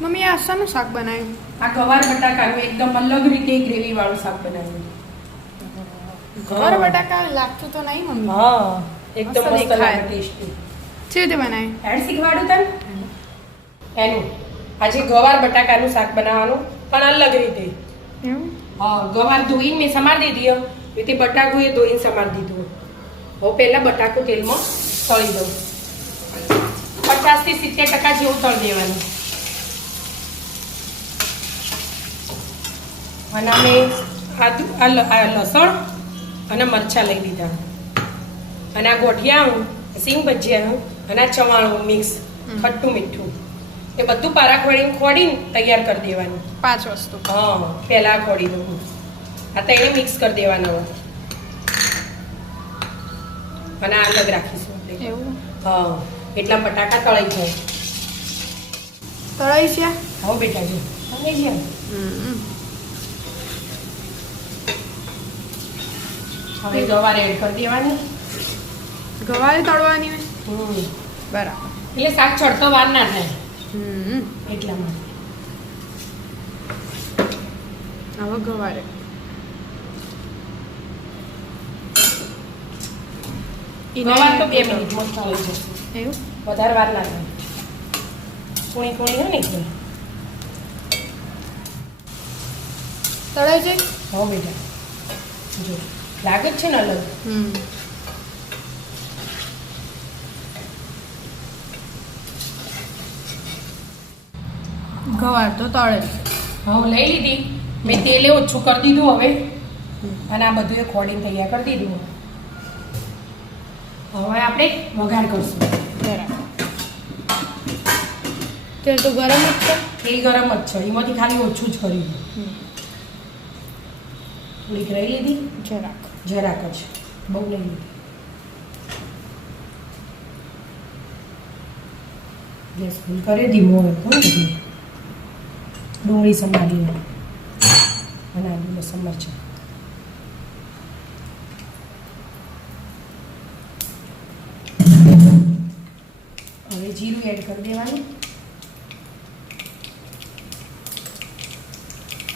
Mummy આ શાનું શાક બનાવ્યું? આ ગવાર બટાકાનું એકદમ અલગ રીતે ગ્રેવી વાળું શાક બનાવ્યું. ગવાર બટાકા લાગતું તો નહીં મમ્મી. હા એકદમ મસ્ત મસ્ત દેખાય. લાગે ટેસ્ટી. કેવી રીતે બનાવ્યું? એડ શીખવાડું તને એનું આજે ગવાર બટાકાનું શાક બનાવવાનું પણ અલગ રીતે. એવું? હા ગવાર ધોઈને મેં સમાર દીધી રીતે બટાકું એ ધોઈને સમાર દીધું. હવે પહેલા બટાકું તેલમાં તળી દઉં. 50 થી 70% જેવું તળી દેવાનું. અને અમે આ લસણ અને મરચાં લઈ લીધા અને આ ગોઠિયા સિંગ ભજીયા અને આ ચવાણું મિક્સ ખટ્ટું મીઠું એ બધું પારા ખોડીને તૈયાર કરી દેવાનું. 5 વસ્તુ. હા પહેલા ખોડી દઉં. આ તો એને મિક્સ કરી દેવાના અને આ અલગ રાખીશું આપણે. એવું? હા એટલા બટાકા તળાઈ જાય. તળાઈ છે? હવે બેટા જો તમે જ્યાં હવે ગવાર એડ કરી દેવાની. ગવારે તળવાની ને? બરાબર. એટલે શાક ચડતો વાર ના થાય એટલા માટે. હવે ગવારે ગવાર તો 2 મિનિટમાં તળાઈ જશે. એવું? વધારે વાર ના થાય. કુણી હોય ને એટલે. તળાઈ જાય? હો બેટા જો લાગે જ છે ને અલગ. ગવાર તો તળે છે. હવે લઈ લીધી મેં તેલે ઓછું કરી દીધું હવે અને આ બધું એ ખોડીને તૈયાર કરી દીધું. હવે આપણે વઘાર કરશું. બરાબર. તેલ તો ગરમ જ છે? તેલ ગરમ જ છે એમાંથી ખાલી ઓછું જ કર્યું. થોડીક રહી લીધી જરાક જ બહુ લઈ લીધી. ગેસ ફૂલ કરી ધીમો હોય ડુંગળી સંભાળીને અને આદુ લસણ મરચાં. હવે જીરું એડ કરી દેવાનું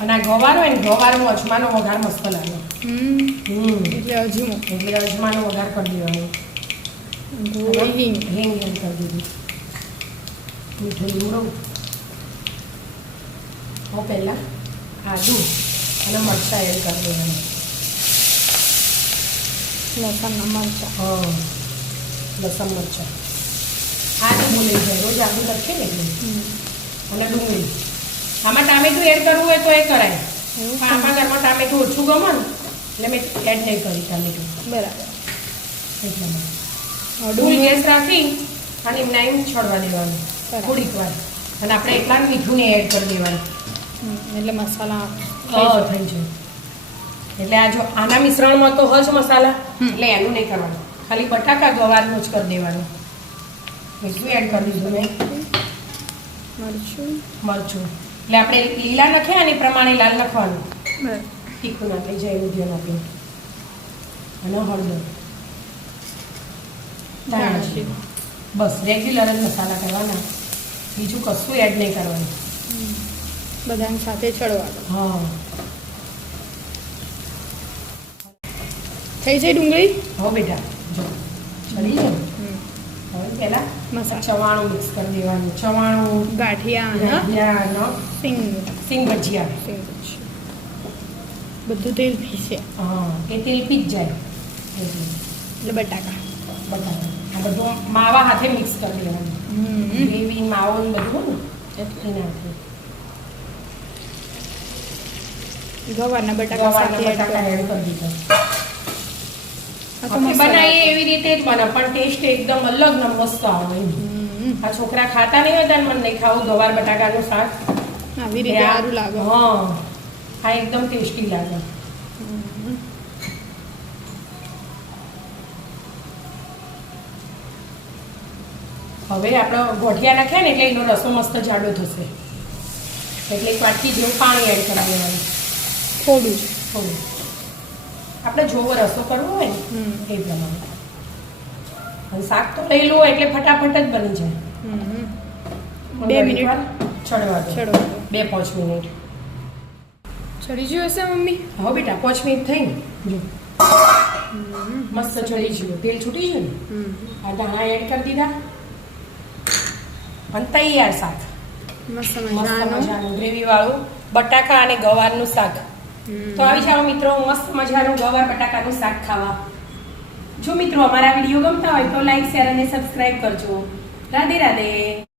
અને આ ગવાર હોય ને ગવારનો અજમાનો વઘાર મસ્ત લાગે. એટલે અજમો એટલે અજમાનો વઘાર કરી દેવાનો. હિંગ એડ કરી દીધી. મીઠું લીમડો હું પહેલાં આદુ અને મરચાં એડ કરી દેવાનું. લસણના મરચાં. હા લસણ મરચાં આદુ બોલે જાય રોજ આદુ લખે ને એટલે. અને ડુંગળી. આમાં ટામેટું એડ કરવું હોય તો એ કરાય પણ આપણા ઘરમાં ટામેટું ઓછું ગમે ને એટલે મેં એડ નહીં કરી ટામેટું. બરાબર. એટલા માટે ડુંગળી ગેસ રાખી અને એમના એમ છોડવા દેવાનું થોડીક વાર અને આપણે એટલા મીઠું ને એડ કરી દેવાનું એટલે મસાલા થઈ જાય. એટલે આ જો આના મિશ્રણમાં તો હજ મસાલા એટલે એનું નહીં કરવાનું ખાલી બટાકા ગવારનું જ કરી દેવાનું. મીઠું એડ કરી દીધું મેં મરચું એટલે આપણે લીલા નાખ્યા ને એ પ્રમાણે લાલ નાખવાનું. તીખું નાખી જાય એવું ધ્યાન આપીને અને હળદર બસ રેગ્યુલર જ મસાલા કરવાના બીજું કશું એડ નહીં કરવાનું. બધાની સાથે ચડવાનું. હા થઈ જાય ડુંગળી? હો બેટા જો ચડી જાય. હવે પહેલાં મસાલા ચવાણું મિક્સ કરી દેવાનું. ચવાણું ગાંઠિયા સિંગ ભજીયા બધું તેલ પીસે. હા એ તેલ પી જ જાય એટલે બટાકા આ બધું માવા હાથે મિક્સ કરી દેવાનું. ગ્રેવી માવો ને બધું ને એટલે નાખે. ગવારના બટાકા એડ કરી દીધા. તો મસાલા બનાવીએ એવી રીતે જ બને પણ ટેસ્ટ એકદમ અલગ ને મસ્ત આવે. આ છોકરા ખાતા નહીં હતા મને નહીં ખાવું ગવાર બટાકાનું શાક આવી રીતે સારું લાગે. હા આ એકદમ ટેસ્ટી લાગે. હવે આપણે ગોઠિયા નાખ્યા ને એટલે એનો રસો મસ્ત જાડો થશે એટલે એક વાટકી જેવું પાણી એડ કરી દેવાનું. થોડું આપણે જોવો રસો કરવો હોય ને એ પ્રમાણે. અને શાક તો લઈ લો એટલે ફટાફટ જ બની જાય. 2 મિનિટ ચડવા દો ચડવા દો. 2-5 મિનિટ. ચડી ગયું હશે મમ્મી? હવે બેટા 5 મિનિટ થઈ ને જો મસ્ત ચડી ગયું, તેલ છૂટી ગયું ને. આ ધાણા એડ કરી દીધા અને તૈયાર શાક. મસ્ત મસ્ત મજાનું. મજાનું ગ્રેવી વાળું બટાકા અને ગવારનું શાક. તો આવી જાઓ મિત્રો મસ્ત મજાનું ગવાર બટાકાનું શાક ખાવા. જો મિત્રો અમારા વિડીયો ગમતા હોય તો લાઈક શેર અને સબસ્ક્રાઇબ કરજો. રાધે રાધે.